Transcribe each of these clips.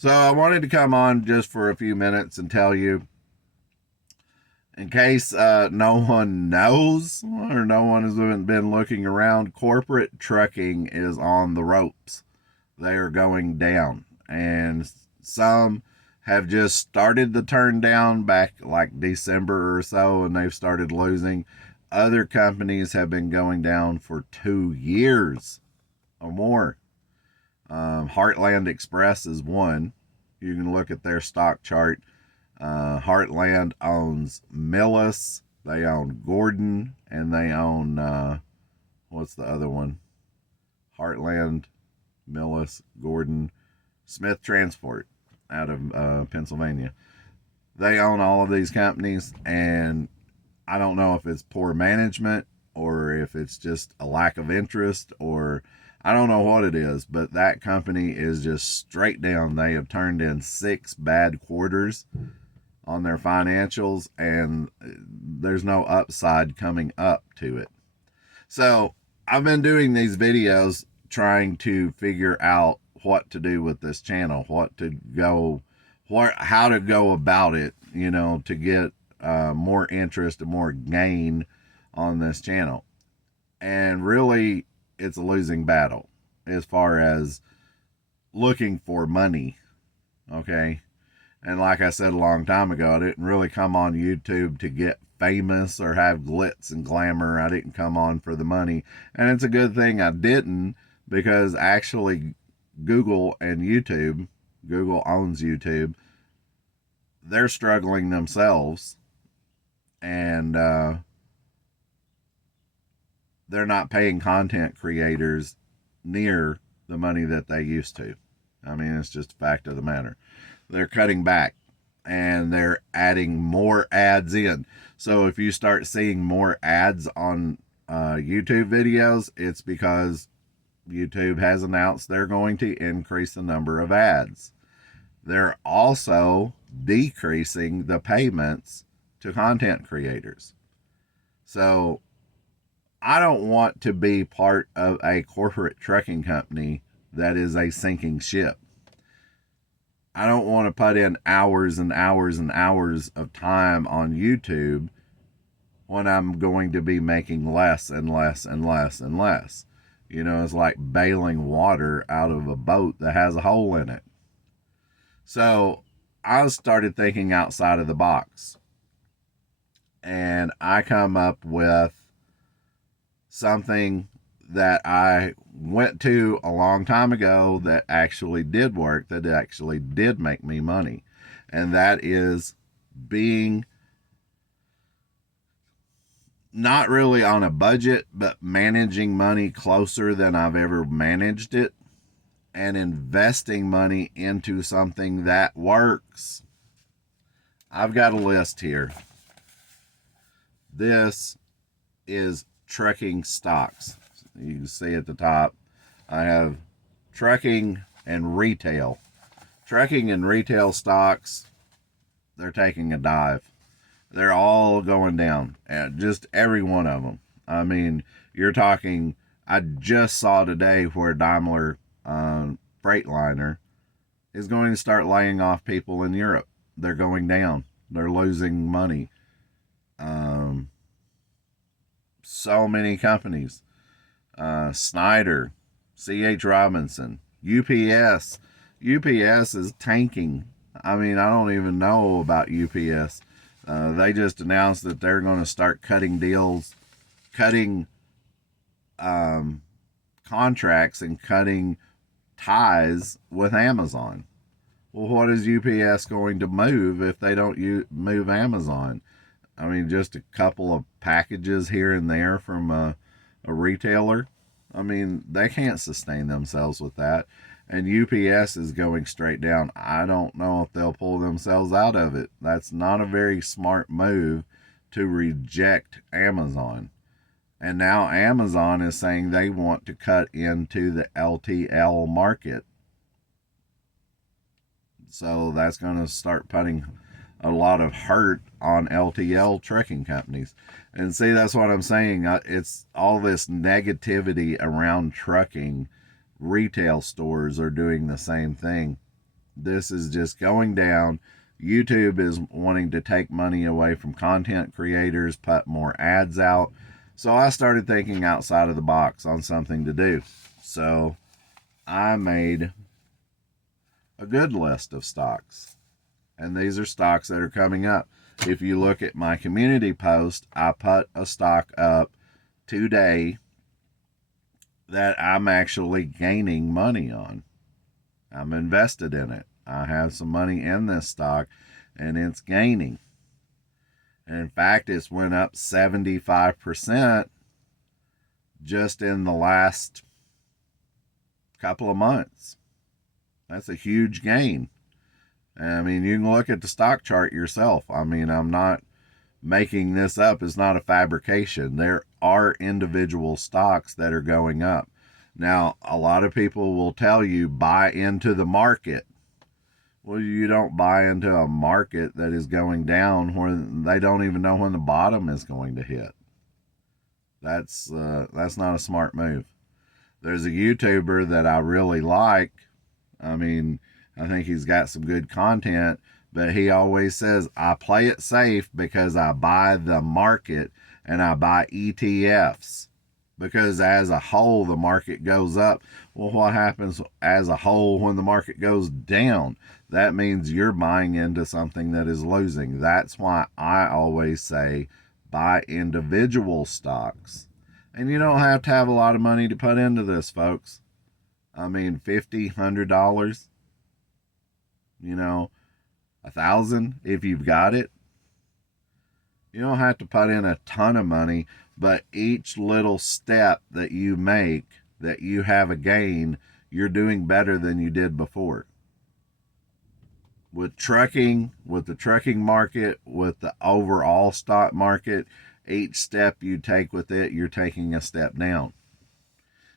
So I wanted to come on just for a few minutes and tell you, in case no one knows or no one has been looking around, corporate trucking is on the ropes. They are going down. And some have just started to turn down back like December or so, and they've started losing. Other companies have been going down for 2 years or more. Heartland Express is one. You can look at their stock chart. Heartland owns Millis, they own Gordon, and they own what's the other one? Heartland, Millis, Gordon, Smith Transport out of Pennsylvania. They own all of these companies, and I don't know if it's poor management or if it's just a lack of interest, or I don't know what it is, but that company is just straight down. They have turned in 6 bad quarters on their financials, and there's no upside coming up to it. So I've been doing these videos trying to figure out what to do with this channel, how to go about it, to get more interest and more gain on this channel. And really, it's a losing battle as far as looking for money. Okay. And like I said a long time ago, I didn't really come on YouTube to get famous or have glitz and glamour. I didn't come on for the money. And it's a good thing I didn't, because actually Google and YouTube, Google owns YouTube, they're struggling themselves, and they're not paying content creators near the money that they used to. I mean, it's just a fact of the matter. They're cutting back, and they're adding more ads in. So if you start seeing more ads on YouTube videos, it's because YouTube has announced they're going to increase the number of ads. They're also decreasing the payments to content creators. So I don't want to be part of a corporate trucking company that is a sinking ship. I don't want to put in hours and hours and hours of time on YouTube when I'm going to be making less and less and less and less. It's like bailing water out of a boat that has a hole in it. So I started thinking outside of the box, and I come up with something that I went to a long time ago that actually did work, that actually did make me money. And that is being not really on a budget, but managing money closer than I've ever managed it, and investing money into something that works. I've got a list here. This is trucking stocks. You can see at the top, I have trucking and retail. Trucking and retail stocks, they're taking a dive. They're all going down, just every one of them. I mean, you're talking, I just saw today where Daimler Freightliner is going to start laying off people in Europe. They're going down. They're losing money. So many companies. Snyder, C.H. Robinson, UPS. UPS is tanking. I mean, I don't even know about UPS. They just announced that they're going to start cutting deals, cutting contracts, and cutting ties with Amazon. Well, what is UPS going to move if they don't move Amazon? I mean, just a couple of packages here and there from a retailer. I mean, they can't sustain themselves with that. And UPS is going straight down. I don't know if they'll pull themselves out of it. That's not a very smart move to reject Amazon. And now Amazon is saying they want to cut into the LTL market. So that's going to start putting a lot of hurt on LTL trucking companies. And see, that's what I'm saying. It's all this negativity around trucking. Retail stores are doing the same thing. This is just going down. YouTube is wanting to take money away from content creators, put more ads out. So I started thinking outside of the box on something to do. So I made a good list of stocks. And these are stocks that are coming up. If you look at my community post, I put a stock up today that I'm actually gaining money on. I'm invested in it. I have some money in this stock and it's gaining. And in fact, it's went up 75% just in the last couple of months. That's a huge gain. I mean, you can look at the stock chart yourself. I mean, I'm not making this up. It's not a fabrication. There are individual stocks that are going up. Now, a lot of people will tell you buy into the market. Well, you don't buy into a market that is going down where they don't even know when the bottom is going to hit. That's not a smart move. There's a YouTuber that I really like. I mean, I think he's got some good content, but he always says, I play it safe because I buy the market and I buy ETFs. Because as a whole, the market goes up. Well, what happens as a whole when the market goes down? That means you're buying into something that is losing. That's why I always say buy individual stocks. And you don't have to have a lot of money to put into this, folks. I mean, $50, $100, $1,000 if you've got it. You don't have to put in a ton of money, but each little step that you make, that you have a gain, you're doing better than you did before. With trucking, with the trucking market, with the overall stock market, each step you take with it, you're taking a step down.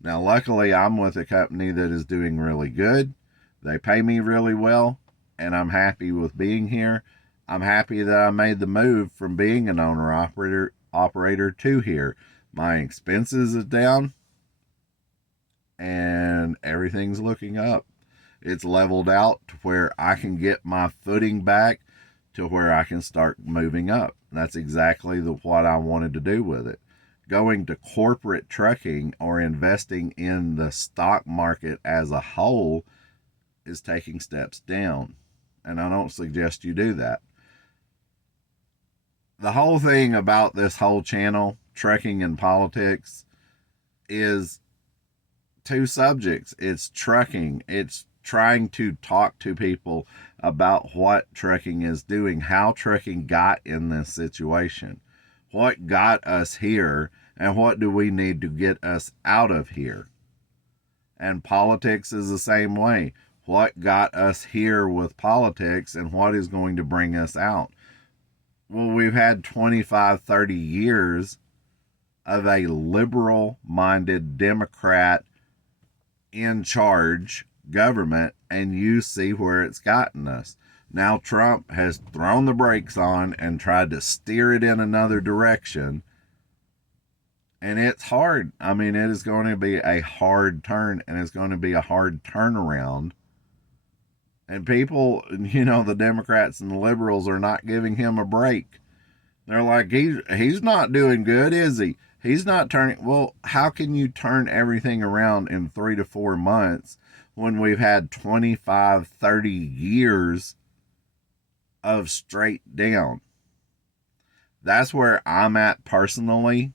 Now, luckily, I'm with a company that is doing really good. They pay me really well, and I'm happy with being here. I'm happy that I made the move from being an owner-operator to here. My expenses is down, and everything's looking up. It's leveled out to where I can get my footing back to where I can start moving up. That's exactly what I wanted to do with it. Going to corporate trucking or investing in the stock market as a whole is taking steps down. And I don't suggest you do that. The whole thing about this whole channel, Trucking and Politics, is two subjects. It's trucking. It's trying to talk to people about what trucking is doing, how trucking got in this situation, what got us here, and what do we need to get us out of here. And politics is the same way. What got us here with politics and what is going to bring us out? Well, we've had 25, 30 years of a liberal-minded Democrat in charge government, and you see where it's gotten us. Now Trump has thrown the brakes on and tried to steer it in another direction, and it's hard. I mean, it is going to be a hard turn, and it's going to be a hard turnaround. And people, the Democrats and the liberals are not giving him a break. They're like, he's not doing good, is he? He's not turning. Well, how can you turn everything around in 3 to 4 months when we've had 25, 30 years of straight down? That's where I'm at personally,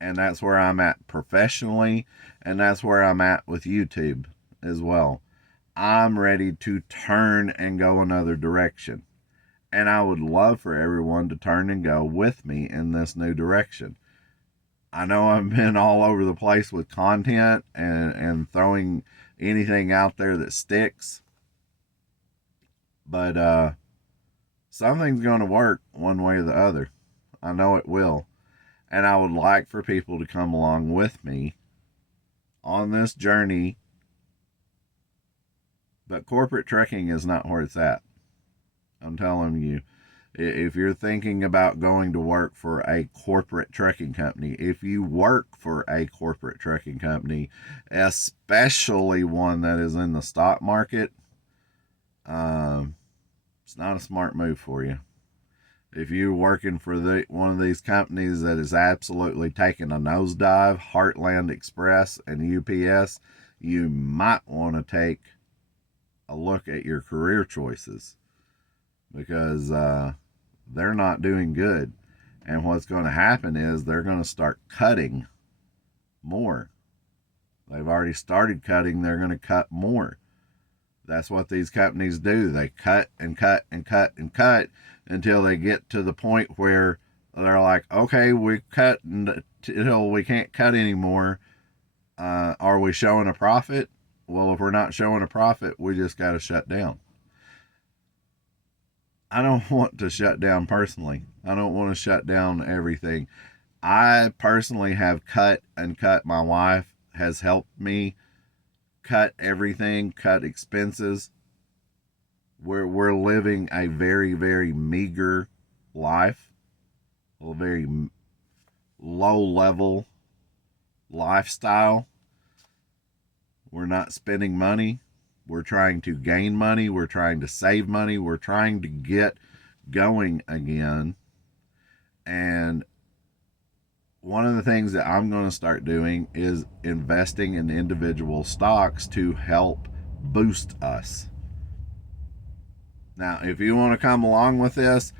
and that's where I'm at professionally, and that's where I'm at with YouTube as well. I'm ready to turn and go another direction. And I would love for everyone to turn and go with me in this new direction. I know I've been all over the place with content and throwing anything out there that sticks. But something's going to work one way or the other. I know it will. And I would like for people to come along with me on this journey. But corporate trucking is not where it's at. I'm telling you, if you're thinking about going to work for a corporate trucking company, if you work for a corporate trucking company, especially one that is in the stock market, It's not a smart move for you. If you're working for one of these companies that is absolutely taking a nosedive, Heartland Express and UPS, you might want to take a look at your career choices, because they're not doing good. And what's going to happen is they're going to start cutting more. They've already started cutting, they're going to cut more. That's what these companies do. They cut and cut and cut and cut until they get to the point where they're like, okay, we cut until we can't cut anymore. Are we showing a profit? Well, if we're not showing a profit, we just got to shut down. I don't want to shut down personally. I don't want to shut down everything. I personally have cut and cut. My wife has helped me cut everything, cut expenses. We're living a very, very meager life, a very low level lifestyle. We're not spending money. We're trying to gain money. We're trying to save money. We're trying to get going again. And one of the things that I'm going to start doing is investing in individual stocks to help boost us. Now, if you want to come along with this,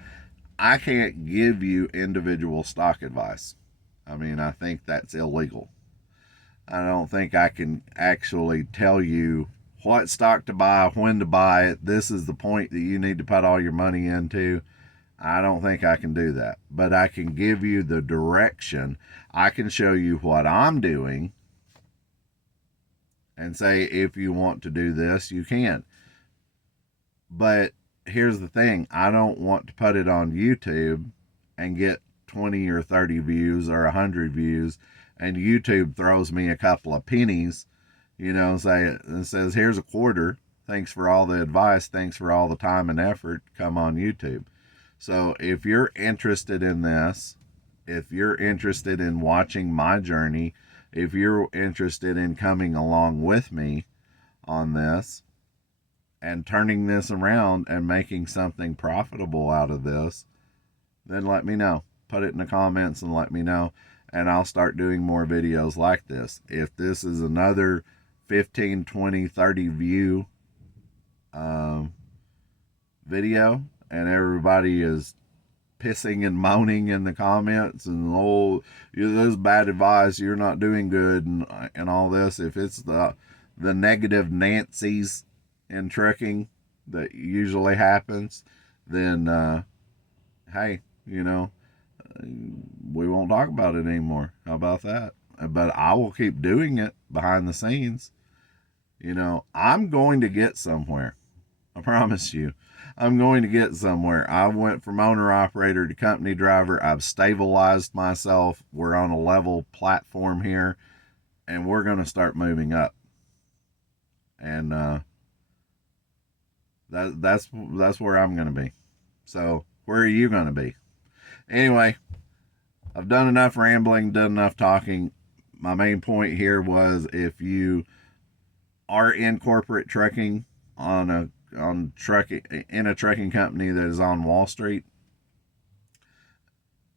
I can't give you individual stock advice. I mean, I think that's illegal. I don't think I can actually tell you what stock to buy, when to buy it. This is the point that you need to put all your money into. I don't think I can do that, but I can give you the direction. I can show you what I'm doing and say, if you want to do this, you can. But here's the thing. I don't want to put it on YouTube and get 20 or 30 views or 100 views, and YouTube throws me a couple of pennies, says, here's a quarter. Thanks for all the advice. Thanks for all the time and effort. Come on YouTube. So if you're interested in this, if you're interested in watching my journey, if you're interested in coming along with me on this and turning this around and making something profitable out of this, then let me know. Put it in the comments and let me know, and I'll start doing more videos like this. If this is another 15, 20, 30 view video and everybody is pissing and moaning in the comments and, oh, this is bad advice, you're not doing good, and all this, if it's the negative Nancy's in trucking that usually happens, then hey, we won't talk about it anymore. How about that? But I will keep doing it behind the scenes. I'm going to get somewhere. I promise you. I'm going to get somewhere. I went from owner operator to company driver. I've stabilized myself. We're on a level platform here, and we're going to start moving up. And that's where I'm going to be. So where are you going to be? Anyway, I've done enough rambling, done enough talking. My main point here was, if you are in corporate trucking in a trucking company that is on Wall Street,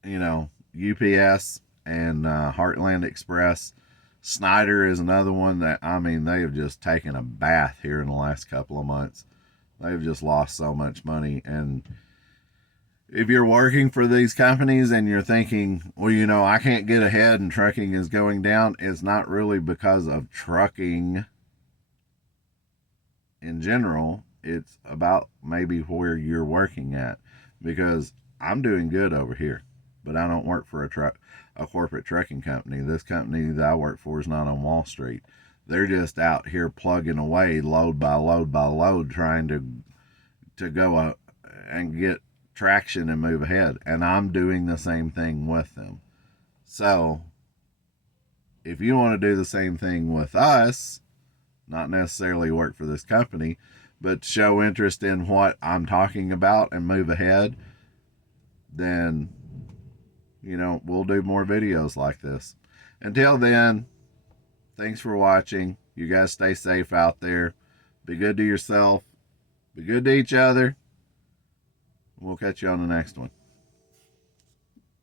UPS and Heartland Express, Schneider is another one that, they have just taken a bath here in the last couple of months. They've just lost so much money. And if you're working for these companies and you're thinking, well, I can't get ahead and trucking is going down, it's not really because of trucking in general. It's about maybe where you're working at, because I'm doing good over here, but I don't work for a corporate trucking company. This company that I work for is not on Wall Street. They're just out here plugging away load by load by load, trying to go and get traction and move ahead. And I'm doing the same thing with them. So if you want to do the same thing with us, not necessarily work for this company, but show interest in what I'm talking about and move ahead, then, we'll do more videos like this. Until then, thanks for watching. You guys stay safe out there. Be good to yourself. Be good to each other. We'll catch you on the next one.